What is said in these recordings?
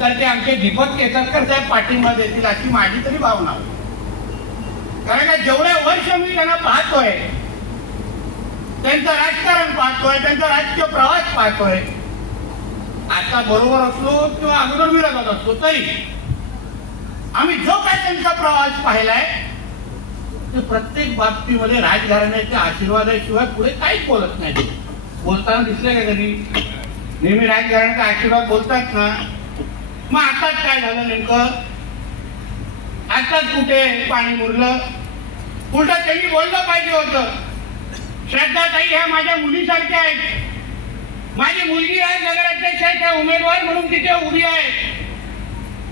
तर ते आमचे दीपक केसरकर साहेब पाठिंबा देतील अशी माझी तरी भावना. कारण का जेवढे वर्ष मी त्यांना पाहतोय, त्यांचं राजकारण पाहतोय, त्यांचा राजकीय प्रवास पाहतोय, आता बरोबर असलो किंवा अगोदर विरोधात असतो तरी आम्ही जो काय त्यांचा प्रवास पाहिलाय ते प्रत्येक बाबतीमध्ये राजघराण्याच्या आशीर्वादाशिवाय पुढे काहीच बोलत नाही. बोलताना दिसले का कधी? नेहमी राजघराण्याचा आशीर्वाद बोलतात ना. मग आताच काय झालं नेमकं? आताच कुठे पाणी मुरलं? उलट त्यांनी बोललं पाहिजे होतं, श्रद्धाताई ह्या माझ्या मुलीसारख्या आहेत, माझी मुलगी आज नगराध्यक्षाच्या उमेदवार म्हणून तिथे उभी आहे,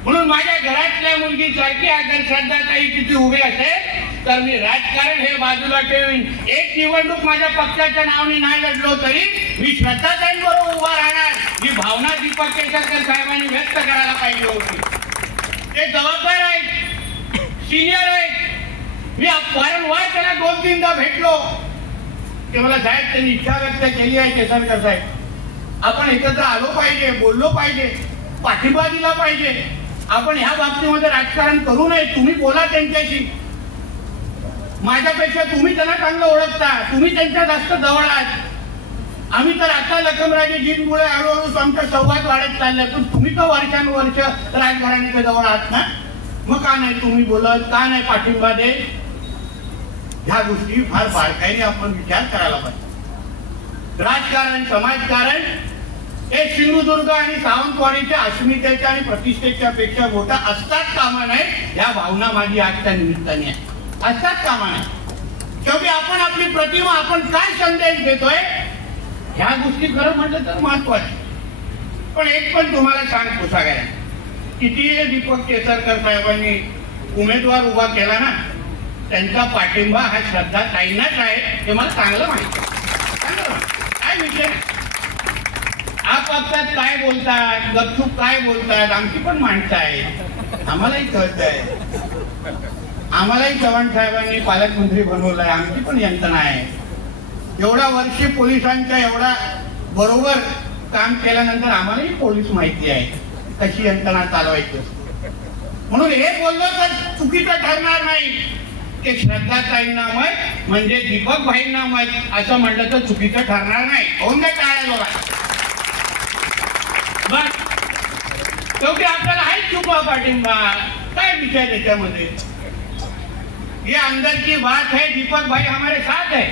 म्हणून माझ्या घरातल्या मुलगीसारखी अगर श्रद्धाताई तिथे उभे असेल तर मी राजकारण हे बाजूला ठेवीन. एक निवडणूक माझ्या पक्षाच्या नावाने नाही लढलो तरी मी श्रद्धाताईंबरोबर उभा राहणार, ही भावना दीपक केसरकर साहेबांनी व्यक्त करायला पाहिजे होती. ते जबाबदार आहेत, सिनियर आहेत. मी वारंवार त्यांना 2-3दा भेटलो ते मला साहेब त्यांनी इच्छा व्यक्त केली आहे केसरकर साहेब, आपण एकत्र आलो पाहिजे, बोललो पाहिजे, पाठिंबा दिला पाहिजे, आपण ह्या बाबतीमध्ये राजकारण करू नये. तुम्ही बोला त्यांच्याशी, माझ्यापेक्षा तुम्ही त्यांना चांगलं ओळखता, तुम्ही त्यांच्या जास्त जवळ आहात. आम्ही तर आता लखमराजेजींमुळे हळूहळू आमचा संवाद वाढत चाललाय, पण तुम्ही तर वर्षानुवर्ष राजघराण्याच्या जवळ आहात ना. मग का नाही तुम्ही बोलत, का नाही पाठिंबा देत? ह्या गोष्टी फार बारकाईने आपण विचार करायला पाहिजे. राजकारण, समाजकारण हे सिंधुदुर्ग आणि सावंतवाडीच्या अस्मितेच्या आणि प्रतिष्ठेच्या पेक्षा मोठा असताच कामा नये. ह्या भावना माझी आजच्या निमित्ताने आहे, असताच कामा नये. शेवटी आपण आपली प्रतिमा, आपण काय संदेश देतोय ह्या गोष्टी खरं म्हटलं तर महत्वाचे. पण एक पण तुम्हाला सांगतो सगळ्या, किती दीपक केसरकर साहेबांनी उमेदवार उभा केला ना, त्यांचा पाठिंबा हा श्रद्धाताईंनाच आहे हे मला चांगलं माहिती आहे. काय विषय आपापसात काय बोलतात, गपचूप काय बोलतात, आमची पण माणसं आहे, आम्हालाही कळत आहे. आम्हालाही चव्हाण साहेबांनी पालकमंत्री बनवलंय, आमची पण यंत्रणा आहे. एवढा वर्षी पोलिसांच्या एवढा बरोबर काम केल्यानंतर आम्हालाही पोलीस माहिती आहे कशी यंत्रणा चालवायची. म्हणून हे बोललो तर चुकीचं ठरणार नाही की श्रद्धाताईंना मत म्हणजे दीपक भाईंना मत असं म्हटलं तर चुकीचं ठरणार नाही. होऊन दे टाळ्या बघा. बस शेवटी आपल्याला हाच चुका पाठिंबा, काय विषय त्याच्यामध्ये? ये अंदर की बात है, दीपक भाई हमारे साथ है.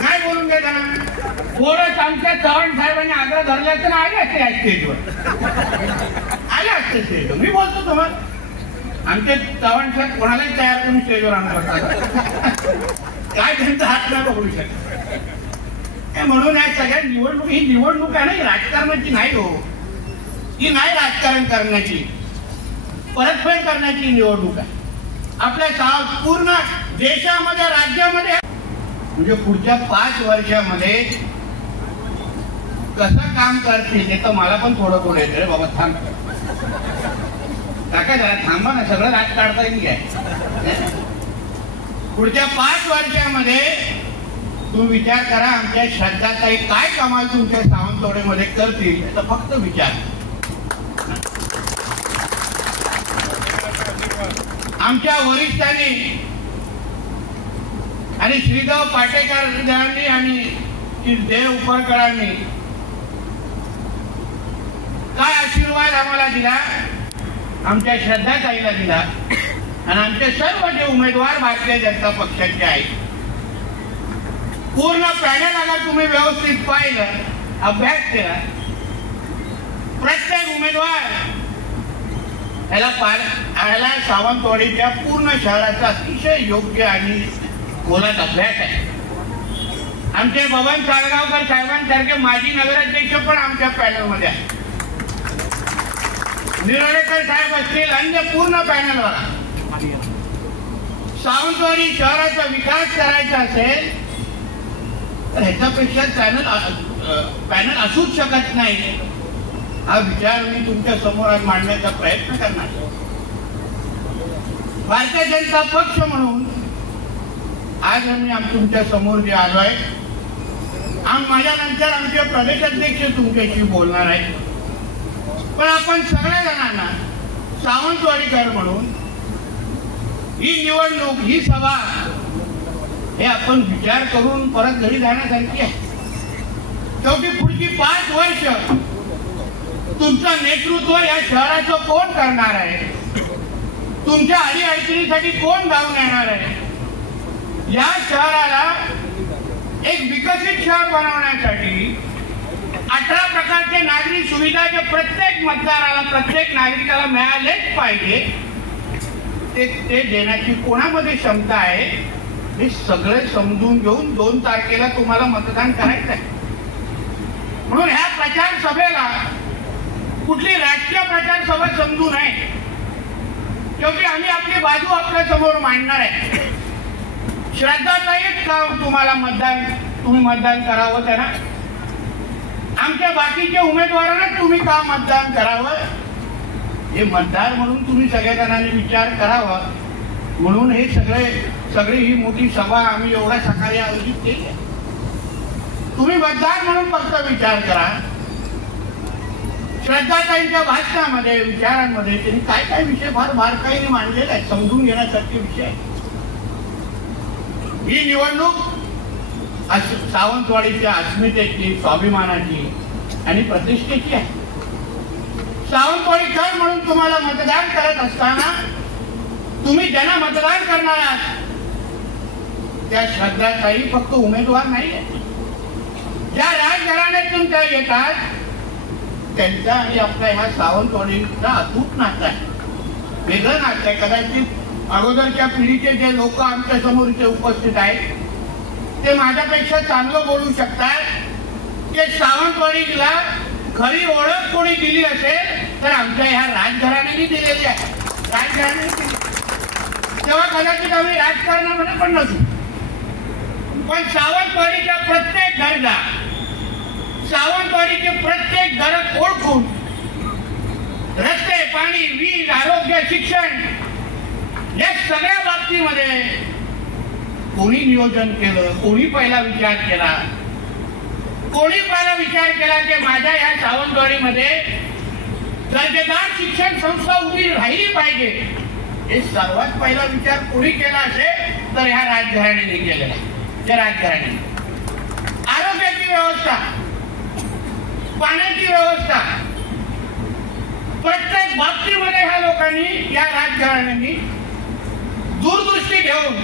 नाही बोलून घेता थोडंच आमच्या चव्हाण साहेबांनी आग्रह धरला तर आले असते या स्टेजवर, आले असते स्टेजवर. मी बोलतो तुम्हाला, आमचे चव्हाण साहेब कोणालाही तयार करून स्टेजवर आणतात, काय त्यांचा हात नाही पकडू शकत. म्हणून आहे सगळ्या निवडणूक, ही निवडणूक आहे ना, राजकारणाची नाही हो, ही नाही राजकारण करण्याची, परतफेड करण्याची निवडणूक आहे. आपल्या पूर्ण देशामध्ये, राज्यामध्ये, म्हणजे पुढच्या 5 वर्षामध्ये कसं काम करतील ते तर मला पण थोडं थोडं येतं रे बाबा. थांब काका जरा थांबा ना, सगळं राज काढता येईल काय? पुढच्या 5 वर्षामध्ये तुम्ही विचार करा, आमच्या श्रद्धाताई काय कमाल तुमच्या सावंतवाडीमध्ये करतील याचा फक्त विचार. आमच्या वरिष्ठांनी आणि श्रीदेव पाटेकरांनी आणि देव उपरकरांनी काय आशीर्वाद आम्हाला दिला, आमच्या श्रद्धाताईला दिला. आणि आमचे सर्व जे उमेदवार भारतीय जनता पक्षाचे आहेत, पूर्ण पॅनल अगर तुम्ही व्यवस्थित पाहिलं, अभ्यास केला, प्रत्येक उमेदवार याला सावंतवाडीच्या पूर्ण शहराचा अतिशय योग्य आणि खोलात अभ्यास आहे. आमचे बबन साळगावकर साहेबांसारखे माजी नगराध्यक्ष पण आमच्या पॅनलमध्ये आहेत. निराळेकर साहेब असतील आणि पूर्ण पॅनल बघा, सावंतवाडी शहराचा विकास करायचा असेल तर ह्याच्यापेक्षा पॅनल असूच शकत नाही. हा विचार मी तुमच्या समोर आज मांडण्याचा प्रयत्न करणार. भारतीय जनता पक्ष म्हणून आज आम्ही तुमच्या समोर जे आलो आहे, माझ्यानंतर आमचे प्रदेशाध्यक्ष तुमच्याशी बोलणार आहेत. पण आपण सगळ्या जणांना सावंतवाडीकर म्हणून ही निवडणूक, ही सभा हे आपण विचार करून परत घरी जाण्यासारखी आहे. शेवटी पुढची 5 वर्ष तुमचं नेतृत्व या शहराचं कोण करणार आहे, तुमच्या अडीअडचणीसाठी कोण धावून येणार आहे. या शहराला एक विकसित शहर बनवण्यासाठी 18 प्रकारचे नागरी सुविधा जे प्रत्येक मतदाराला, प्रत्येक नागरिकाला मिळालेच पाहिजे, ते देण्याची कोणामध्ये क्षमता आहे हे सगळे समजून घेऊन 2 तारखेला तुम्हाला मतदान करायचं आहे. म्हणून ह्या प्रचार सभेला कुठली राजकीय प्रचार सभा समजू नये. शेवटी आम्ही आपली बाजू आपल्या समोर मांडणार आहे. श्रद्धाताईच का तुम्हाला तुम्ही मतदान करावं त्यांना, आमच्या बाकीच्या उमेदवारांना तुम्ही का मतदान करावं, हे मतदार म्हणून तुम्ही सगळ्या जणांनी विचार करावा. म्हणून हे सगळी ही मोठी सभा आम्ही एवढ्या सकाळी आयोजित केली आहे. तुम्ही मतदार म्हणून फक्त विचार करा. श्रद्धाताईंच्या भाषणामध्ये, विचारांमध्ये त्यांनी काय काय विषय फार बारकाईने मांडलेले आहेत, समजून घेण्यासारखे विषय आहेत. ही निवडणूक सावंतवाडीच्या अस्मितेची, स्वाभिमानाची आणि प्रतिष्ठेची आहे. सावंतवाडीकर म्हणून तुम्हाला मतदान करत असताना तुम्ही ज्यांना मतदान करणार आहात त्या श्रद्धाताई फक्त उमेदवार नाही आहेत. ज्या राजघराण्यातून त्या येतात त्यांचा आणि आपल्या ह्या सावंतवाडीचा अतूट नातं आहे, वेगळं नातं आहे. कदाचित अगोदरच्या पिढीचे जे लोक आमच्या समोर इथे उपस्थित आहेत ते माझ्यापेक्षा चांगलं बोलू शकतात की सावंतवाडीला खरी ओळख कोणी दिली असेल तर आमच्या ह्या राजघराण्याने दिलेली आहे. राजघराण्याने दिली तेव्हा कदाचित आम्ही राजकारणामध्ये पण नसू, पण सावंतवाडीच्या प्रत्येक गरजा, सावंतवाडीचे प्रत्येक गरज ओळखून रस्ते, पाणी, वीज, आरोग्य, शिक्षण या सगळ्या बाबतीमध्ये कोणी नियोजन केलं, कोणी पहिला विचार केला, कोणी पहिला विचार केला की माझ्या ह्या सावंतवाडीमध्ये दर्जेदार शिक्षण संस्था उभी राहिली पाहिजे, हे सर्वात पहिला विचार कोणी केला असेल तर ह्या राजघराण्याने केलेला. त्या राजघराण्याने आरोग्याची व्यवस्था, पाण्याची व्यवस्था, प्रत्येक बाबतीमध्ये ह्या लोकांनी, या राजघराण्यांनी दूरदृष्टी घेऊन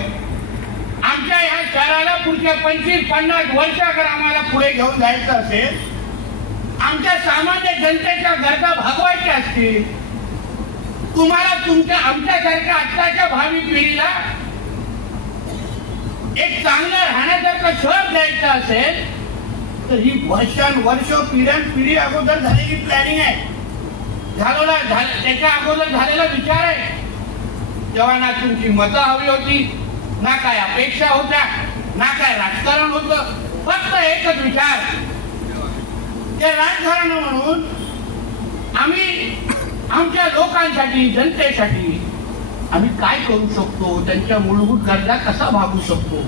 आमच्या ह्या शहराला पुढच्या 25-50 वर्ष अगर आम्हाला पुढे घेऊन जायचं असेल, आमच्या सामान्य जनतेच्या गरजा भागवायच्या असतील, तुम्हाला आमच्यासारख्या आत्ताच्या भावी पिढीला एक चांगलं राहण्यासारखं शहर द्यायचं असेल तर ही वर्षानुवर्ष, पिढ्यानपिढी अगोदर झालेली प्लॅनिंग आहे, त्याच्या अगोदर झालेला विचार आहे. जेव्हा ना तुमची मतं हवी होती, ना काय अपेक्षा होत्या, ना काय राजकारण होतं, फक्त एकच विचार. ते राजकारण म्हणून आम्ही आमच्या लोकांसाठी, जनतेसाठी आम्ही काय करू शकतो, त्यांच्या मूलभूत गरजा कसा भागू शकतो